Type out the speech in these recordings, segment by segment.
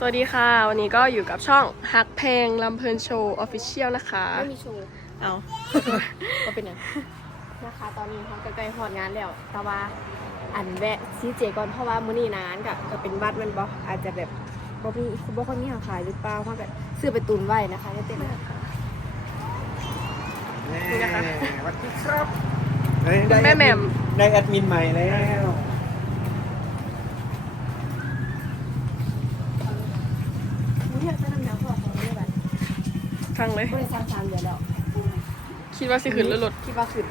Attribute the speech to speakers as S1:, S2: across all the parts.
S1: สวัสดีค่ะวันนี้ก็อยู่กับช่องฮักเพลงลำเพลินโชว์ออฟฟิเชียลนะคะ
S2: ไม่มีโชว์
S1: เอา
S2: ก็เป็นอย่างนะคะตอนนี้เขาใกล้ๆฮอดงานแล้วแต่ว่าอันแวะซีเจก่อนเพราะว่ามื้อนี้นานก็เป็นวัดมันบ่อาจจะแบบบ่ค่อยมีหาขายหรือเปล่าเพราะก็ซื้อไปตุนไว้นะคะจะเต็ม
S1: นี่นะคะ
S3: สวัสดีครับ
S1: คุณแม่แหม่ม
S3: ได้แอดมินใหม่แล้ว
S2: เรียกซะน้ำๆพอของนี่แบบ
S1: ฟังเลย
S2: บ่ได้สร้าง3เดือนแล้ว
S1: คิดว่าสิขึ้นหรือลด
S2: คิดว่าขึ้น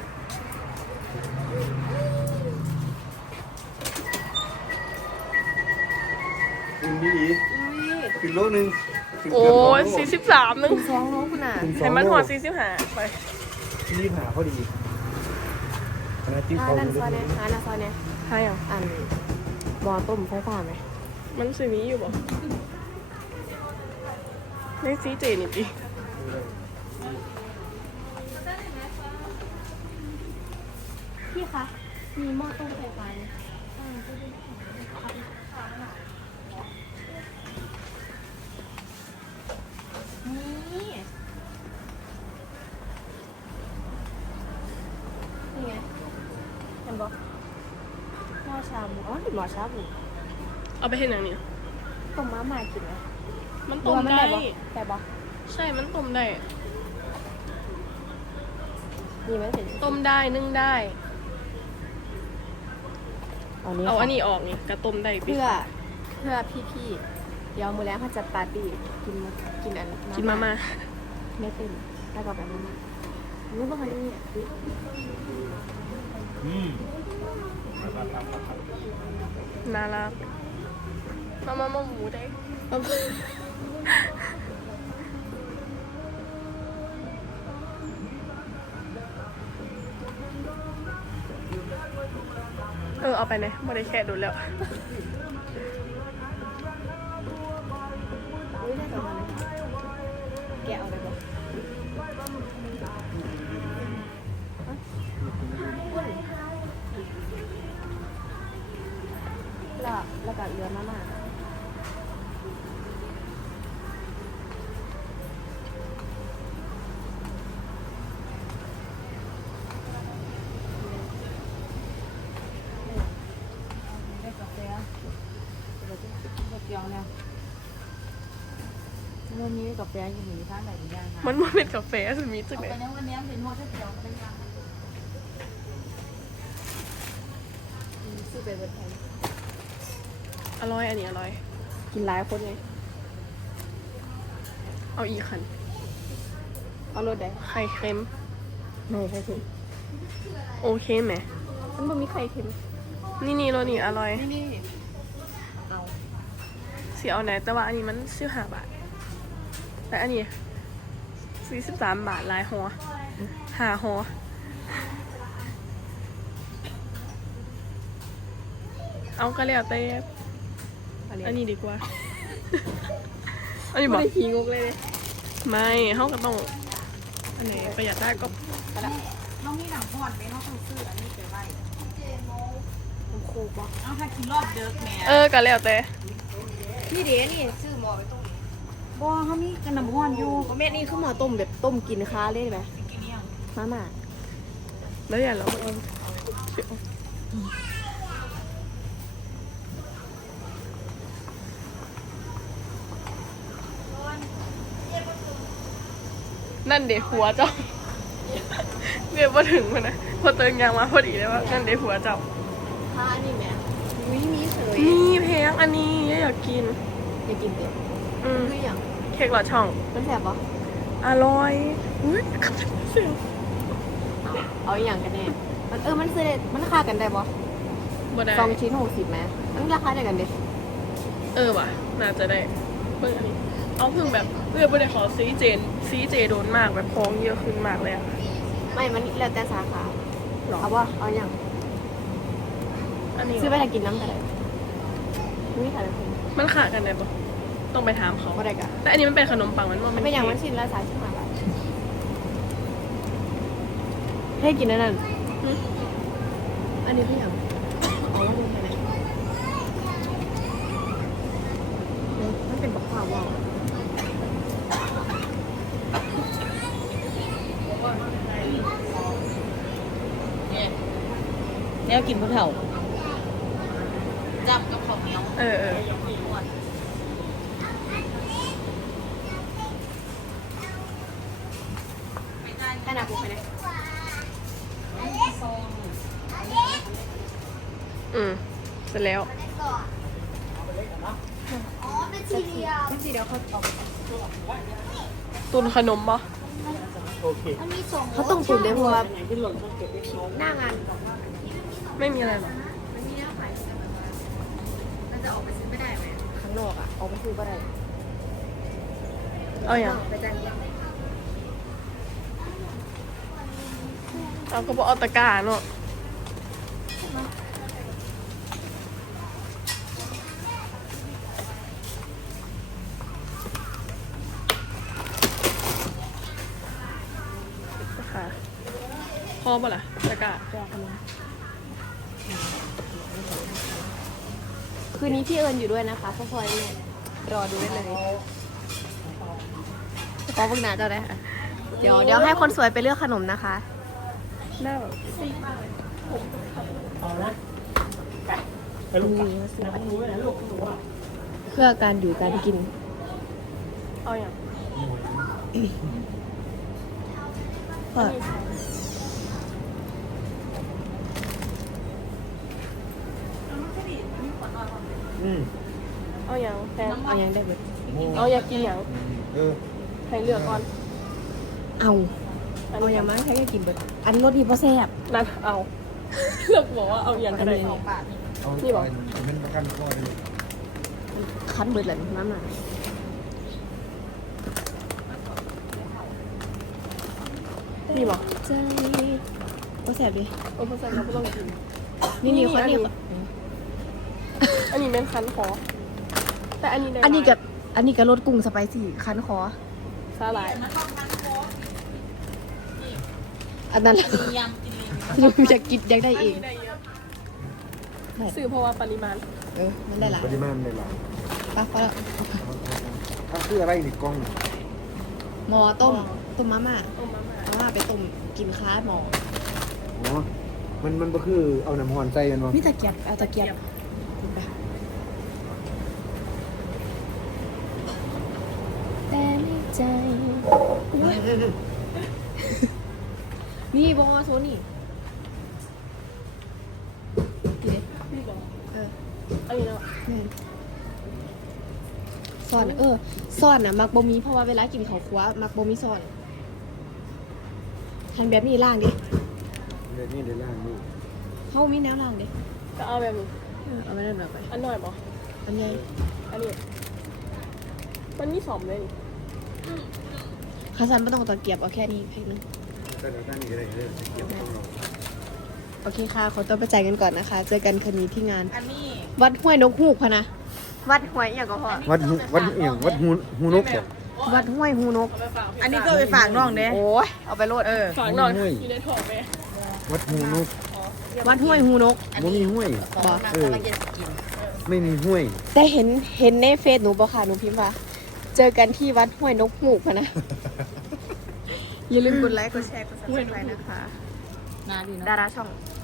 S3: คืนนี้คืนโลนึงคืน
S1: โอ้
S3: เกืบ
S1: ย43นึง
S2: 2โลคุณน่ะ
S1: ให้มันหัว45ไป
S3: รีบหาพอดีคณะที่
S2: หา
S3: เขา
S2: นั่นซอยเนี่ยหานั่นซอยเนี่ย
S1: ให้อ่ะ
S2: อันหม้อต้มไฟฟ้าไหม
S1: มันสิมีอยู่บ่ในซีเจนี่ดิ
S2: พี่คะมีหม้อต้มไฟฟ้าไหมนี่นี่ไงเห็นบอกหม้อชาบูอ๋อเป็นหม้อชาบู
S1: เอาไปเห็นอย่างนี้
S2: ต้มม้าหมากินไหม
S1: มันต้มได้
S2: แต่บอก
S1: ใช่มันต้มได้
S2: มีไหมเห็น
S1: ต้มได้นึ่งได้ เอาอัน
S2: นี้
S1: นี้ออกนี่กระต้มได้ปิ
S2: เพื่อพี่ๆเดี๋ยวมื้อแรกเขาจัดปาร์ตี้กินอัน
S1: กินมาม่า
S2: ไม่เต็มแล้วก็แบบนั้นรู้ป่ะคะนี่
S3: อืม
S1: น่ารักมาหมูได้ เอาไปเลยไม่ได้แค่ดูแล้ว
S2: อุ้ยได้ประมาณนั้นแกะเอาได้ปะแล้วก็เรือมาม่าได้กาแฟเกี่ยวเนี่ยวันนี้กาแฟอยู่ที่ท่าไหนย่างคะ
S1: มันเป็นกาแฟสุดมีจังเลย
S2: ไปในวันนี้เป็นหม้อเกี่ยวมาได้ยังซื้อไปบนไทย
S1: อร่อยอันนี้อร่อย
S2: กินหลายคนไง
S1: เอาอีกคัน
S2: เอารสได้
S1: ไข่เค็ม
S2: ไม่ใช่เค็ม
S1: โอเคไหม
S2: มันบ่มีไข่เค็ม
S1: นี่รสนี่อร่อย
S2: นี่เอา
S1: เสียเอาไหนแต่ว่าอันนี้มัน15 บาท แต่อันนี้43 บาทลายหัวหาหัวเอาก็แล้วแต่อันนี้ดีกว่า อันนี้บ
S2: ไม่
S1: อก
S2: ได้ขี้งกเลย
S1: ไม่เขาก็ต้องอันไหนประหยัดได้ก็
S4: น้องมีหนังพอดไหมเขาต้องซื้ออันนี้ไปไว้
S2: น้ำโคกบ่
S4: เอาถ้ากินรอบเดิกแหม่
S1: ก็แล้วแต่
S2: นี่เดี๋ยวนี่ซื้อหม้อไปต้ม
S4: บ่เขามีกันน้ำพอดอยู่
S2: แม่นี่คือหม้อต้มแบบต้มกินค้าเลยไหม
S4: กินเนี่ยง
S2: มาม่า
S1: แล้วอย่างเราเอานั่นเด็กหัวเจ้าเรียกว่าถึงมันนะพอเติมยางมาพอดีเลยว่านั่นเด็กหัวเจ้า
S2: ถ้าอันนี้แม่มีเฉย
S1: นี่เพลงอันนี้อยากกิน
S2: จะกินเต็ม
S1: อืม
S2: คืออย่าง
S1: เค้กหลอดช่อง
S2: มันแสบบ่
S1: อร่อยอุ้ยขับเสียง
S2: เอาอย่างกันแน่มันซื้อได้มันราคากันได้บ่
S1: บ่ได้
S2: 2 ชิ้น60ไหมมันราคาเดียวกันเด้
S1: ว่ะน่าจะได้เพิ่งอันนี้ เอาเพิ่งแบบบ่ได้ขอซีเจโดนมากแบบของเยอะขึ้นมากเลยอะ
S2: ไม่มันแล้วแต่สาขา
S1: หรอ
S2: เอาบ่เอาอย่าง
S1: อันนี้
S2: ซื้อไปให้กินน้ำกันได้นี่ค่ะทุกคน
S1: มันขาดกันได้ปะต้องไปถามเขา
S2: บ่ได้กะ
S1: แต่อันนี้มันเป็นขนมปังมันว่า
S2: เป็นอย่างมันชิ้นละ35 บาทให้กินนั่น อันนี้คืออย่างอ๋อมันเป็นอะไรมันเป็นบอก
S5: แนวกินผู้เฒ่าจับกับข้าวเหนียว
S1: เออ
S2: ให้นาบุกไปเลย
S1: เสร็จแล้ว
S2: พี่จีเดี๋ยวเขาออก
S1: ตุนขนมปะ
S3: โอเค
S2: เขาต้องตุนด้วยเพราะว่าหน้างาน
S1: ไม่มีอะไรหรอ
S2: มันจะออกไปซื้อไม่ได้ไหมข้างนอกอ่ะออกไปซื้อก็ได้
S1: เอาอย่าง
S2: ไปจานนี้
S1: เอาก็บอกเอาตะกร้าเนาะค่ะพอปะล่ะตะกร้า
S2: คืนนี้พี่เอิญอยู่ด้วยนะคะพ่อพลอยเนี่ยรอดูได้เลยขอพวกหนาเจ้าได้ค่ะเดี๋ยวให้คนสวยไปเลือกขนมนะคะ
S1: หน้าแบบ
S3: เอานะไปลูกกับน้ำรู้ไหมลูกหนูอ่ะ
S2: เพื่อการอยู่การกิน
S1: เอาอย่าง
S2: เปิด
S1: เอาอย่างแฟน
S2: เอายังได้เบิด
S1: เอาอยากกินอย่าง
S3: เออ
S1: ให้เลือกก่อน
S2: เอา
S1: อัน
S2: เอา
S1: นี้
S2: ยังมั้งใครก็กินเบิดอันรสดีเพราะแซ่บ
S1: นั่นเอา เลือกบอกว่าเอาอย่างก็ได้
S3: เอา
S1: นี่บอก
S3: มันประกันข้อเลย
S2: คั้นเบิดเลยน้ำหนัก
S1: นี่บอก
S2: ใจเพราะแซ่บดิ
S1: โอ้ภาษาเราไม่ต้องกิน
S2: นี่เขานี่
S1: อันนี้เป็นคันคอแต่อันนี้ได้
S2: อันนี้กับรสกุ้งสไปซี่คั้นคอ
S1: สาหร่าย
S2: อันนั้น
S5: ยำกินลิง
S2: เราอยากกินอยากได้เอง
S1: ได้เยอะซื้อเพราะว่าปริมาณ
S2: มันได้หลาย
S3: ปริมาณในหลาย
S2: ปะพอแล้ว
S3: ถ้าคืออะไรในกล้อง
S2: หมอต้มมาม่า
S1: ต้มมาม่า
S2: มาม่าไปต้มกินค้าหมอ
S3: อ๋อมันก็คือเอาน้ำหอนใส่กันวะ
S2: นี่ตะเกียบเอาตะเกียบไปแต่ในใจ นี่บอโซนี่ดีเด้
S1: นี่บอก
S2: เออ
S1: อันนี้เนาะ
S2: ซ่อนซ่อนอ่ะมักบ่มีเพราะว่าเวลากินข้าวคั่วมักบ่มีซ่อนหันแบบนี้ล่างดิ
S3: เดี๋ยวนี้เดี๋ยวล่างมือ
S2: เฮามีแนวล่างดิ
S1: ก็เอาแบบนี้
S2: เอาไปนั่นแบบไป
S1: อันหน่อยบอก
S2: อันใหญ่
S1: อันนี้มันมีสองเลยนี่
S2: ข้าวสันไม่ต้องเอาตะเกียบเอาแค่นี้แพ็คนึง
S3: ก็เดี๋ยวตั้งอยู่ได้เลยเก็บของเรา
S2: โอเคค่ะขอตัวไปจ่ายกันก่อนนะคะ เจอกันคืนนี้ที่งาน
S5: อันนี้
S2: วัดห้วยนกฮูกพะนะวัดห้วยอย่างก็พอ
S3: วัดหูนกเหรอ
S2: วัดห้วยฮูนก
S5: อันนี้ก็ไปฝากน้องเด้
S2: โอ้ยเอาไปโลด
S1: ฝากหน่อยอยู่ในถ่อไป
S3: วัดหูนก
S2: วัดห้วยฮูนก
S3: ไม่มีห้วย
S2: บ่
S3: เออไม่มีห้วย
S2: แต่เห็นในเฟซหนูบ่ค่ะหนูพิมพ์ว่าเจอกันที่วัดห้วยนกฮูกพะนะ อย่าลืมกดไลค์กดแชร์กดซับสไครต์นะคะ
S5: งานดีนะ
S2: ดาราช่อง
S5: เ